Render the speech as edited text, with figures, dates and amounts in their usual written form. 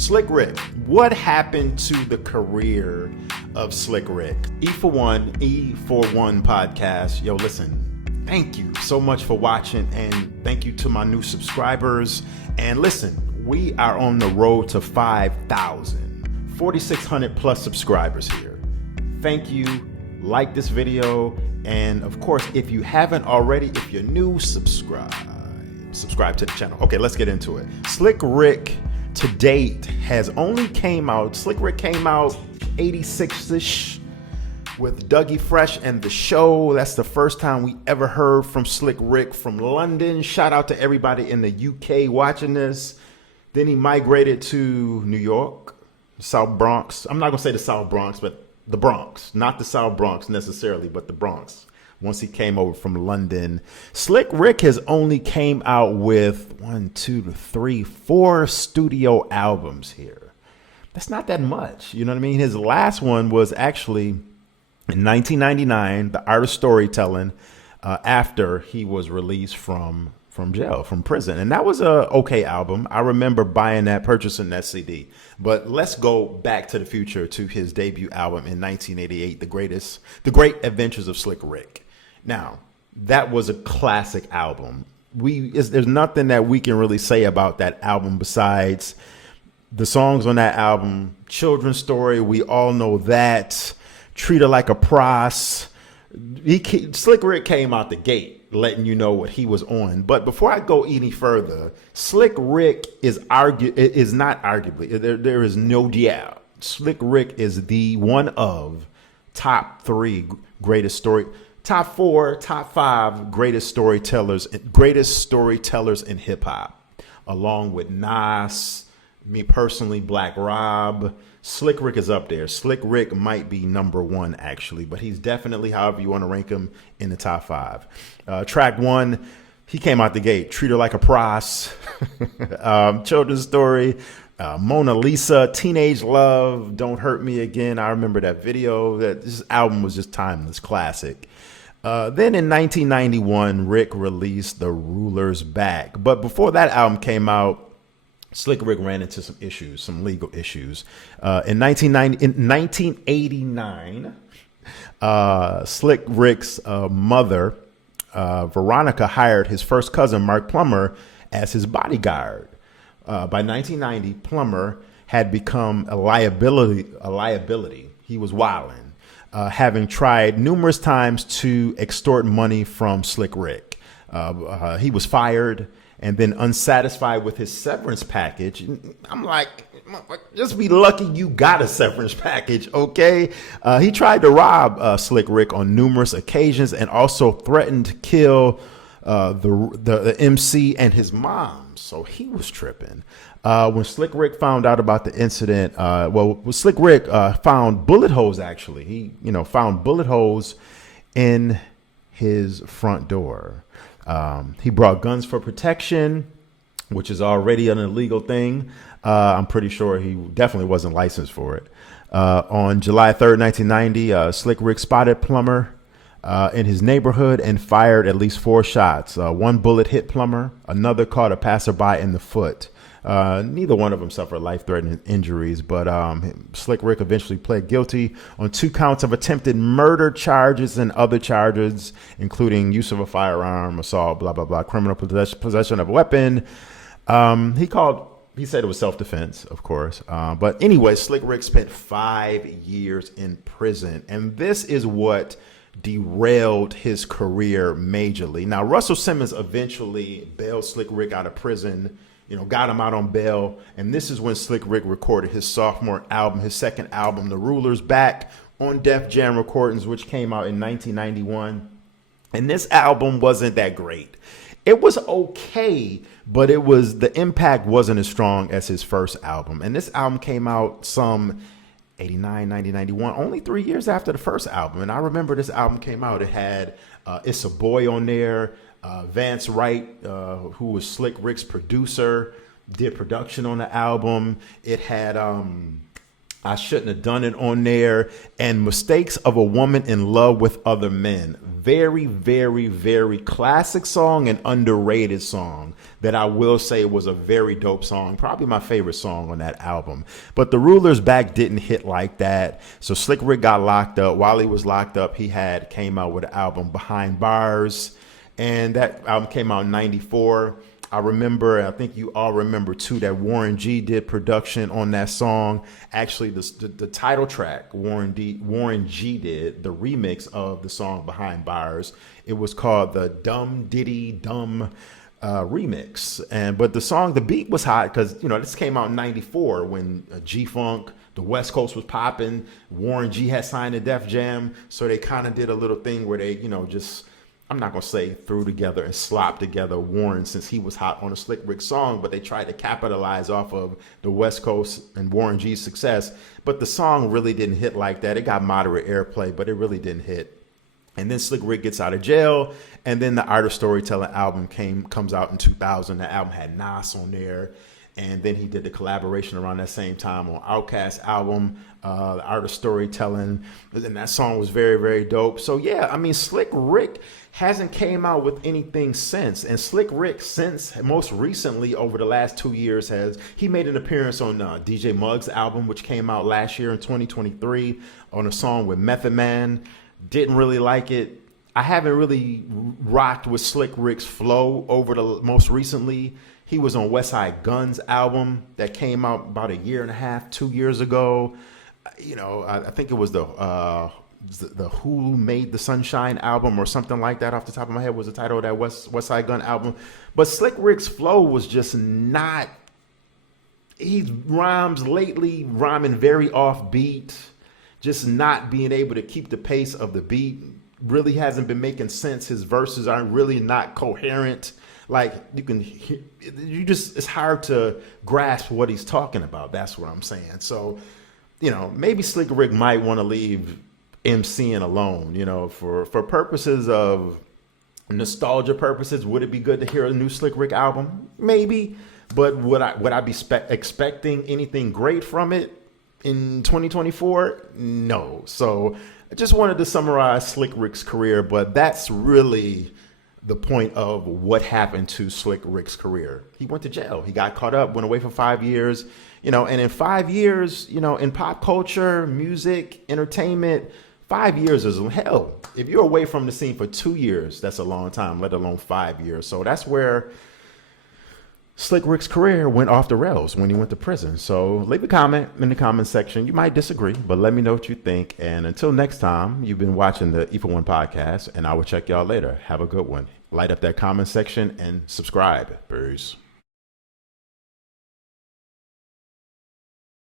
Slick Rick, what happened to the career of Slick Rick? E41 podcast. Yo, listen, thank you so much for watching, and thank you to my new subscribers. And listen, we are on the road to 5,000, 4,600 plus subscribers here. Thank you. Like this video. And of course, if you haven't already, if you're new, subscribe to the channel. Okay, let's get into it. Slick Rick to date has only came out, Slick Rick came out 86-ish with Dougie Fresh and The Show. That's the first time we ever heard from Slick Rick from London. Shout out to everybody in the UK watching this. Then he migrated to New York, South Bronx. I'm not gonna say the South Bronx, but the Bronx. Not the South Bronx necessarily, but the Bronx. Once he came over from London. Slick Rick has only came out with 4 studio albums here. That's not that much. You know what I mean? His last one was actually in 1999, The Art of Storytelling, after he was released from jail, from prison. And that was a okay album. I remember buying that, purchasing that CD. But let's go back to the future to his debut album in 1988, The Great Adventures of Slick Rick. Now, that was a classic album. There's nothing that we can really say about that album besides the songs on that album. Children's Story, we all know that. Treat Her Like a Pross. Slick Rick came out the gate letting you know what he was on. But before I go any further, Slick Rick is not arguably, there is no doubt. Slick Rick is the one of top 4, top 5 greatest storytellers in hip hop, along with Nas, me personally, Black Rob. Slick Rick is up there. Slick Rick might be number 1 actually, but he's definitely, however you want to rank him, in the top 5. Track 1, he came out the gate. Treat Her Like a Pross, Children's Story, Mona Lisa, Teenage Love, Don't Hurt Me Again. I remember that video. This album was just timeless, classic. Then in 1991, Rick released The Ruler's Back. But before that album came out, Slick Rick ran into some issues, some legal issues. In 1989, Slick Rick's mother, Veronica, hired his first cousin, Mark Plummer, as his bodyguard. By 1990, Plummer had become a liability. He was wilding, having tried numerous times to extort money from Slick Rick. He was fired. And then unsatisfied with his severance package, I'm like, just be lucky you got a severance package, okay? He tried to rob Slick Rick on numerous occasions and also threatened to kill the MC and his mom. So he was tripping. When Slick Rick found out about the incident, Slick Rick found bullet holes, actually. He found bullet holes in his front door. He brought guns for protection, which is already an illegal thing. I'm pretty sure he definitely wasn't licensed for it. On July 3rd, 1990, Slick Rick spotted Plummer in his neighborhood and fired at least 4 shots. 1 bullet hit Plummer. Another caught a passerby in the foot. Neither one of them suffered life-threatening injuries, but Slick Rick eventually pled guilty on 2 counts of attempted murder charges and other charges, including use of a firearm, assault, blah, blah, blah, criminal possession of a weapon. He said it was self-defense, of course. But anyway, Slick Rick spent 5 years in prison, and this is what derailed his career majorly. Now, Russell Simmons eventually bailed Slick Rick out of prison, got him out on bail. And this is when Slick Rick recorded his sophomore album, his second album, The Ruler's Back, on Def Jam Recordings, which came out in 1991. And this album wasn't that great. It was okay, but the impact wasn't as strong as his first album. And this album came out some 89, 90, 91, only 3 years after the first album. And I remember this album came out. It had It's a Boy on there. Vance Wright, who was Slick Rick's producer, did production on the album. It had I Shouldn't Have Done It on there, and Mistakes of a Woman in Love with Other Men. Very, very, very classic song and underrated song that I will say was a very dope song. Probably my favorite song on that album. But The Ruler's Back didn't hit like that. So Slick Rick got locked up. While he was locked up, he came out with an album, Behind Bars. And that album came out in 94. I remember, I think you all remember too, that Warren G did production on that song. Actually, the title track, Warren G did the remix of the song Behind Bars. It was called the Dumb Diddy Dumb remix. But the beat was hot because, this came out in 94 when G-Funk, the West Coast was popping. Warren G had signed to Def Jam. So they kind of did a little thing where they, just, I'm not going to say threw together and slopped together Warren since he was hot on a Slick Rick song, but they tried to capitalize off of the West Coast and Warren G's success. But the song really didn't hit like that. It got moderate airplay, but it really didn't hit. And then Slick Rick gets out of jail, and then the Art of Storytelling album comes out in 2000. The album had Nas on there. And then he did the collaboration around that same time on Outkast album, The Art of Storytelling. And that song was very, very dope. So, yeah, I mean, Slick Rick hasn't came out with anything since. And Slick Rick, since most recently over the last 2 years, he made an appearance on DJ Muggs' album, which came out last year in 2023, on a song with Method Man. Didn't really like it. I haven't really rocked with Slick Rick's flow over the most recently. He was on Westside Gunn's album that came out about 2 years ago. I think it was the Who Made the Sunshine album or something like that. Off the top of my head was the title of that Westside Gunn album. But Slick Rick's flow was just not. He rhymes lately, rhyming very offbeat, just not being able to keep the pace of the beat. Really hasn't been making sense. His verses are really not coherent. Like it's hard to grasp what he's talking about. That's what I'm saying. So, maybe Slick Rick might want to leave MCing alone, for purposes of nostalgia purposes. Would it be good to hear a new Slick Rick album? Maybe. But would I be expecting anything great from it in 2024? No. So I just wanted to summarize Slick Rick's career, but that's really the point of what happened to Slick Rick's career. He went to jail. He got caught up, went away for 5 years, and in 5 years, in pop culture, music, entertainment, 5 years is hell. If you're away from the scene for 2 years, that's a long time, let alone 5 years. So that's where Slick Rick's career went off the rails when he went to prison. So leave a comment in the comment section. You might disagree, but let me know what you think. And until next time, you've been watching the E4One podcast, and I will check y'all later. Have a good one. Light up that comment section and subscribe. Peace.